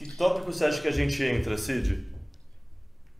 Que tópico você acha que a gente entra, Cid?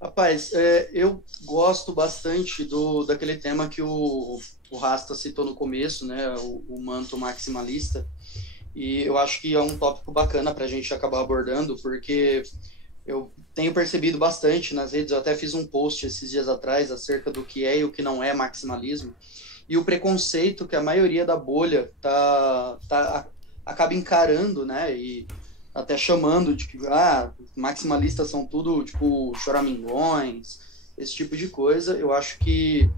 Rapaz, eu gosto bastante daquele tema que o Rasta citou no começo, né? O manto maximalista. E eu acho que é um tópico bacana para a gente acabar abordando, porque eu tenho percebido bastante nas redes, eu até fiz um post esses dias atrás acerca do que é e o que não é maximalismo, e o preconceito que a maioria da bolha acaba encarando, né? E até chamando de que maximalistas são tudo tipo choramingões, esse tipo de coisa. Eu acho que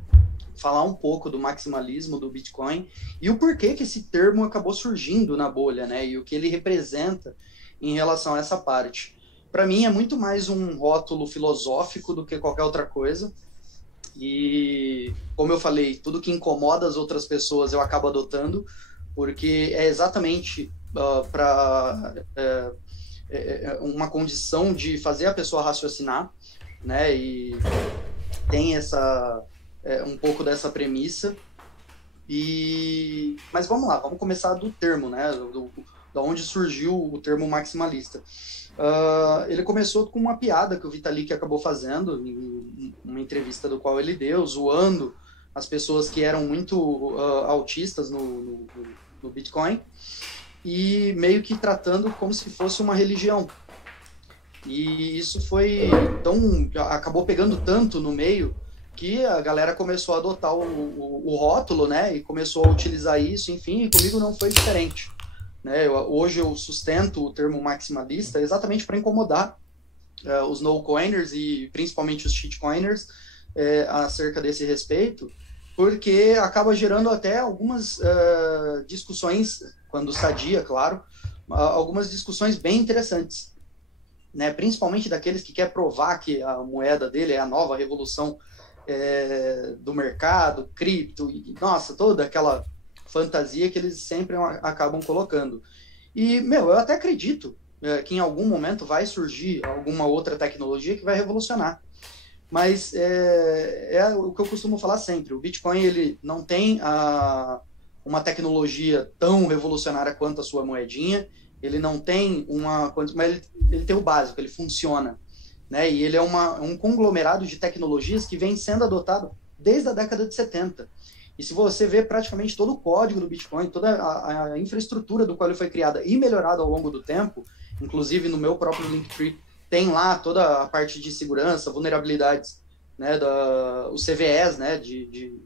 falar um pouco do maximalismo do Bitcoin e o porquê que esse termo acabou surgindo na bolha, né? E o que ele representa em relação a essa parte. Para mim é muito mais um rótulo filosófico do que qualquer outra coisa. E, como eu falei, tudo que incomoda as outras pessoas eu acabo adotando, porque é exatamente para uma condição de fazer a pessoa raciocinar, né? E tem um pouco dessa premissa. Mas vamos lá, vamos começar do termo, né? Da onde surgiu o termo maximalista. Ele começou com uma piada que o Vitalik acabou fazendo em uma entrevista do qual ele deu, zoando as pessoas que eram muito autistas no Bitcoin e meio que tratando como se fosse uma religião. E isso acabou pegando tanto no meio que a galera começou a adotar o rótulo, né? E começou a utilizar isso, enfim, e comigo não foi diferente. Né? Hoje eu sustento o termo maximalista exatamente para incomodar os no-coiners e principalmente os shitcoiners acerca desse respeito, porque acaba gerando até algumas discussões, quando sadia, claro, algumas discussões bem interessantes. Né? Principalmente daqueles que quer provar que a moeda dele é a nova revolução do mercado, cripto, e, nossa, toda aquela fantasia que eles sempre acabam colocando. E, eu até acredito que em algum momento vai surgir alguma outra tecnologia que vai revolucionar. Mas é o que eu costumo falar sempre, o Bitcoin ele não tem uma tecnologia tão revolucionária quanto a sua moedinha, ele não tem mas ele tem o básico, ele funciona. Né? E ele é um conglomerado de tecnologias que vem sendo adotado desde a década de 70. E se você vê praticamente todo o código do Bitcoin, toda a infraestrutura do qual ele foi criada e melhorada ao longo do tempo, inclusive no meu próprio Linktree, tem lá toda a parte de segurança, vulnerabilidades, né, os CVEs, né, de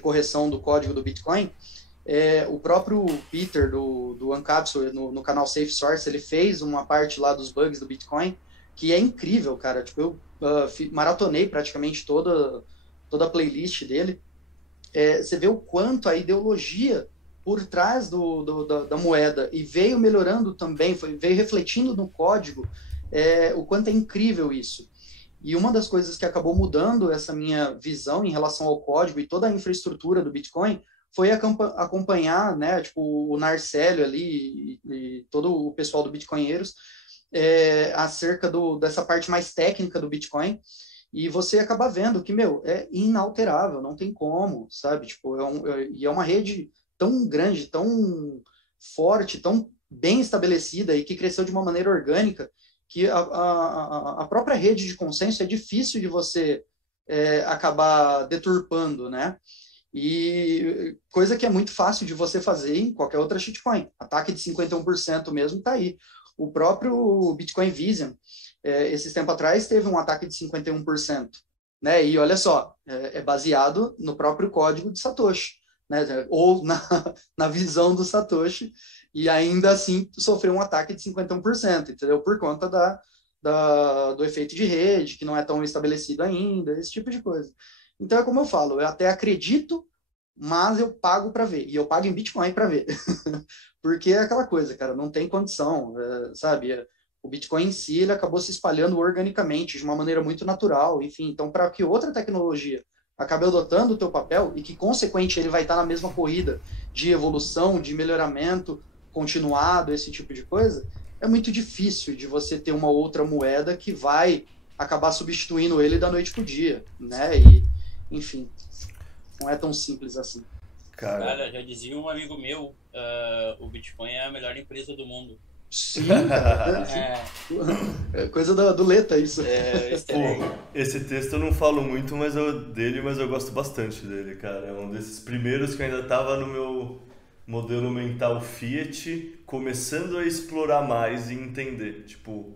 correção do código do Bitcoin. O próprio Peter do Uncapsule, no canal Safe Source, ele fez uma parte lá dos bugs do Bitcoin, que é incrível, cara. Tipo, eu maratonei praticamente toda a playlist dele. Você vê o quanto a ideologia por trás da moeda e veio melhorando também, veio refletindo no código, o quanto é incrível isso. E uma das coisas que acabou mudando essa minha visão em relação ao código e toda a infraestrutura do Bitcoin foi acompanhar, né, tipo, o Narcélio ali e todo o pessoal do Bitcoinheiros acerca dessa parte mais técnica do Bitcoin, e você acaba vendo que, é inalterável, não tem como, sabe? Tipo, e é uma rede tão grande, tão forte, tão bem estabelecida e que cresceu de uma maneira orgânica que a própria rede de consenso é difícil de você acabar deturpando, né? E coisa que é muito fácil de você fazer em qualquer outra shitcoin. Ataque de 51% mesmo está aí. O próprio Bitcoin Vision, esses tempos atrás, teve um ataque de 51%. Né? E olha só, é baseado no próprio código de Satoshi, né? Ou na visão do Satoshi, e ainda assim sofreu um ataque de 51%, entendeu? Por conta do efeito de rede, que não é tão estabelecido ainda, esse tipo de coisa. Então é como eu falo, eu até acredito, mas eu pago para ver. E eu pago em Bitcoin para ver. Porque é aquela coisa, cara, não tem condição, sabe? O Bitcoin em si, ele acabou se espalhando organicamente, de uma maneira muito natural, enfim. Então, para que outra tecnologia acabe adotando o teu papel e que, consequente, ele vai estar na mesma corrida de evolução, de melhoramento continuado, esse tipo de coisa, é muito difícil de você ter uma outra moeda que vai acabar substituindo ele da noite pro dia, né? E, enfim, não é tão simples assim. Cara, Cara, já dizia um amigo meu, o Bitcoin é a melhor empresa do mundo. Sim, cara. É, É coisa do Leta, isso. easter Pô, egg. esse texto eu não falo muito, mas eu gosto bastante dele, cara. É um desses primeiros que eu ainda tava no meu modelo mental Fiat, começando a explorar mais e entender. Tipo,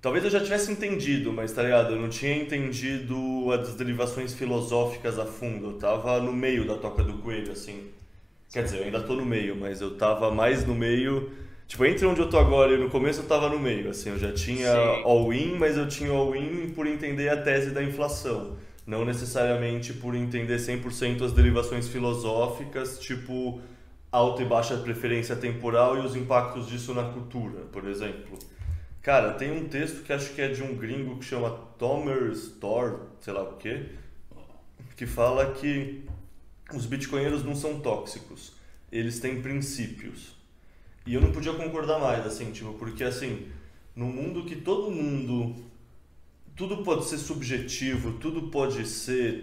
talvez eu já tivesse entendido, mas tá ligado? Eu não tinha entendido as derivações filosóficas a fundo. Eu tava no meio da Toca do Coelho, assim. Quer dizer, eu ainda tô no meio, mas eu tava mais no meio. Tipo, entre onde eu tô agora e no começo eu tava no meio. Assim, eu já tinha Sim. all-in, mas eu tinha all-in por entender a tese da inflação. Não necessariamente por entender 100% as derivações filosóficas, tipo alta e baixa preferência temporal e os impactos disso na cultura, por exemplo. Cara, tem um texto que acho que é de um gringo que chama Tomer Store, sei lá o quê, que fala que os bitcoinheiros não são tóxicos, eles têm princípios. E eu não podia concordar mais, assim, tipo, porque assim, no mundo que todo mundo, tudo pode ser subjetivo, tudo pode ser,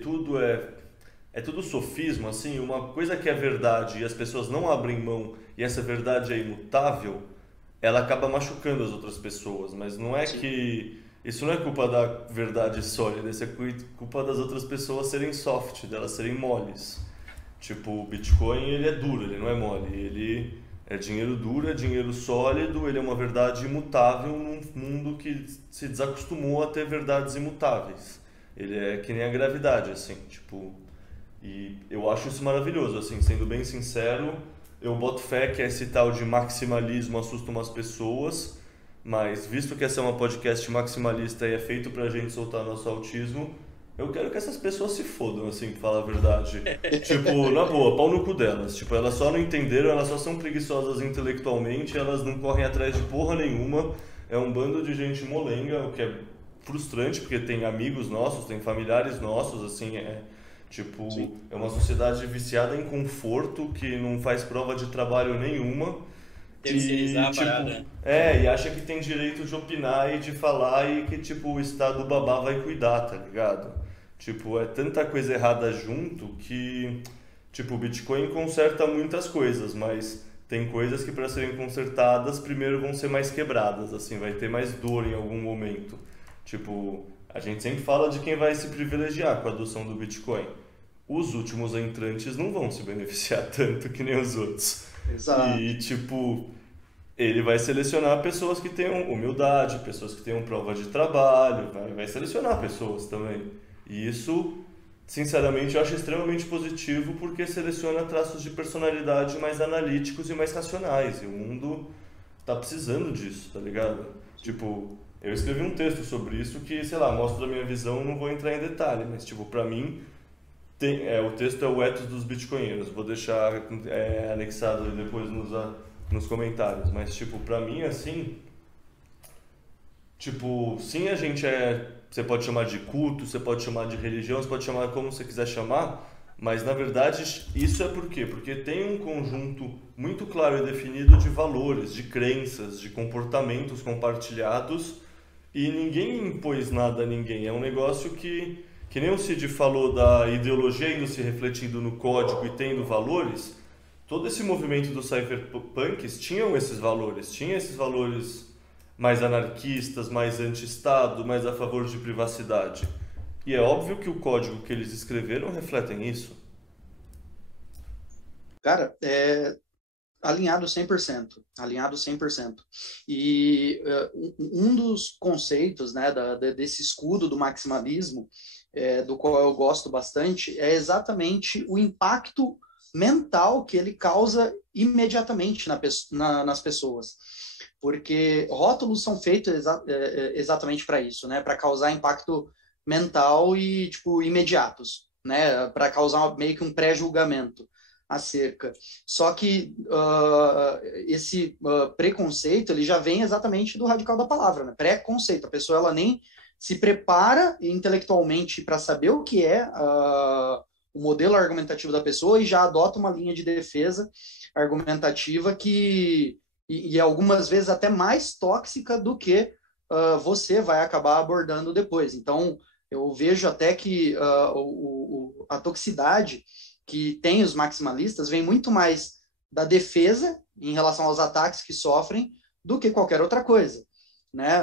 é tudo sofismo, assim, uma coisa que é verdade e as pessoas não abrem mão e essa verdade é imutável, ela acaba machucando as outras pessoas, mas não é Sim. que isso não é culpa da verdade sólida, isso é culpa das outras pessoas serem soft, delas serem moles. Tipo, o Bitcoin ele é duro, ele não é mole, ele é dinheiro duro, é dinheiro sólido, ele é uma verdade imutável num mundo que se desacostumou a ter verdades imutáveis. Ele é que nem a gravidade, assim, tipo, e eu acho isso maravilhoso, assim, sendo bem sincero, eu boto fé que esse tal de maximalismo assusta umas pessoas, mas visto que essa é uma podcast maximalista e é feito pra gente soltar nosso autismo, eu quero que essas pessoas se fodam, assim, pra falar a verdade. Tipo, na boa, pau no cu delas. Tipo, elas só não entenderam, elas só são preguiçosas intelectualmente, elas não correm atrás de porra nenhuma. É um bando de gente molenga, o que é frustrante, porque tem amigos nossos, tem familiares nossos, assim, tipo, Sim. é uma sociedade viciada em conforto, que não faz prova de trabalho nenhuma. Terceirizar E, a tipo, parada. e acha que tem direito de opinar e de falar e que, tipo, o Estado babá vai cuidar, tá ligado? Tipo, é tanta coisa errada junto que, tipo, o Bitcoin conserta muitas coisas, mas tem coisas que para serem consertadas primeiro vão ser mais quebradas, assim, vai ter mais dor em algum momento. Tipo, a gente sempre fala de quem vai se privilegiar com a adoção do Bitcoin. Os últimos entrantes não vão se beneficiar tanto que nem os outros. Exato. E, tipo, ele vai selecionar pessoas que tenham humildade, pessoas que tenham prova de trabalho, vai selecionar pessoas também. E isso, sinceramente, eu acho extremamente positivo porque seleciona traços de personalidade mais analíticos e mais racionais. E o mundo tá precisando disso, tá ligado? Tipo, eu escrevi um texto sobre isso que, sei lá, mostra a minha visão, não vou entrar em detalhe, mas, tipo, pra mim, o texto é o ethos dos bitcoinheiros. Vou deixar anexado aí depois nos comentários. Mas, tipo, pra mim, assim, tipo, sim, a gente é. Você pode chamar de culto, você pode chamar de religião, você pode chamar como você quiser chamar, mas na verdade isso é por quê? Porque tem um conjunto muito claro e definido de valores, de crenças, de comportamentos compartilhados e ninguém impôs nada a ninguém. É um negócio que nem o Cid falou da ideologia indo se refletindo no código e tendo valores, todo esse movimento dos cypherpunks tinha esses valores mais anarquistas, mais anti-Estado, mais a favor de privacidade. E é óbvio que o código que eles escreveram refletem isso. Cara, alinhado 100%, alinhado 100%. E um dos conceitos, né, desse escudo do maximalismo, do qual eu gosto bastante, é exatamente o impacto mental que ele causa imediatamente nas pessoas. Porque rótulos são feitos exatamente para isso, né, para causar impacto mental e tipo imediatos, né, para causar meio que um pré-julgamento acerca. Só que esse preconceito ele já vem exatamente do radical da palavra, né? Preconceito. A pessoa ela nem se prepara intelectualmente para saber o que é o modelo argumentativo da pessoa e já adota uma linha de defesa argumentativa e algumas vezes até mais tóxica do que você vai acabar abordando depois. Então, eu vejo até que a toxicidade que tem os maximalistas vem muito mais da defesa em relação aos ataques que sofrem do que qualquer outra coisa, né?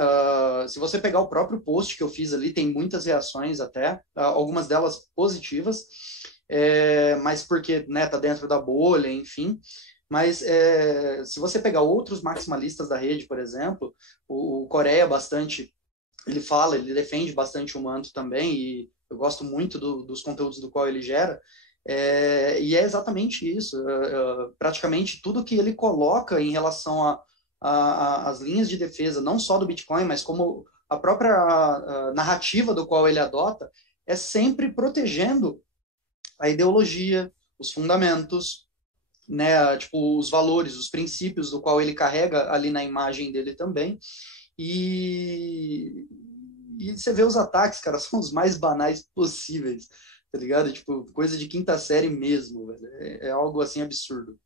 Se você pegar o próprio post que eu fiz ali, tem muitas reações até, algumas delas positivas, mas porque, né, tá dentro da bolha, enfim. Mas se você pegar outros maximalistas da rede, por exemplo, o Coreia bastante, ele defende bastante o manto também, e eu gosto muito dos conteúdos do qual ele gera, e é exatamente isso. Praticamente tudo que ele coloca em relação às linhas de defesa, não só do Bitcoin, mas como a própria narrativa do qual ele adota, é sempre protegendo a ideologia, os fundamentos, né, tipo, os valores, os princípios do qual ele carrega ali na imagem dele também. E você vê os ataques, cara, são os mais banais possíveis, tá ligado? Tipo, coisa de quinta série mesmo, velho. É algo assim absurdo.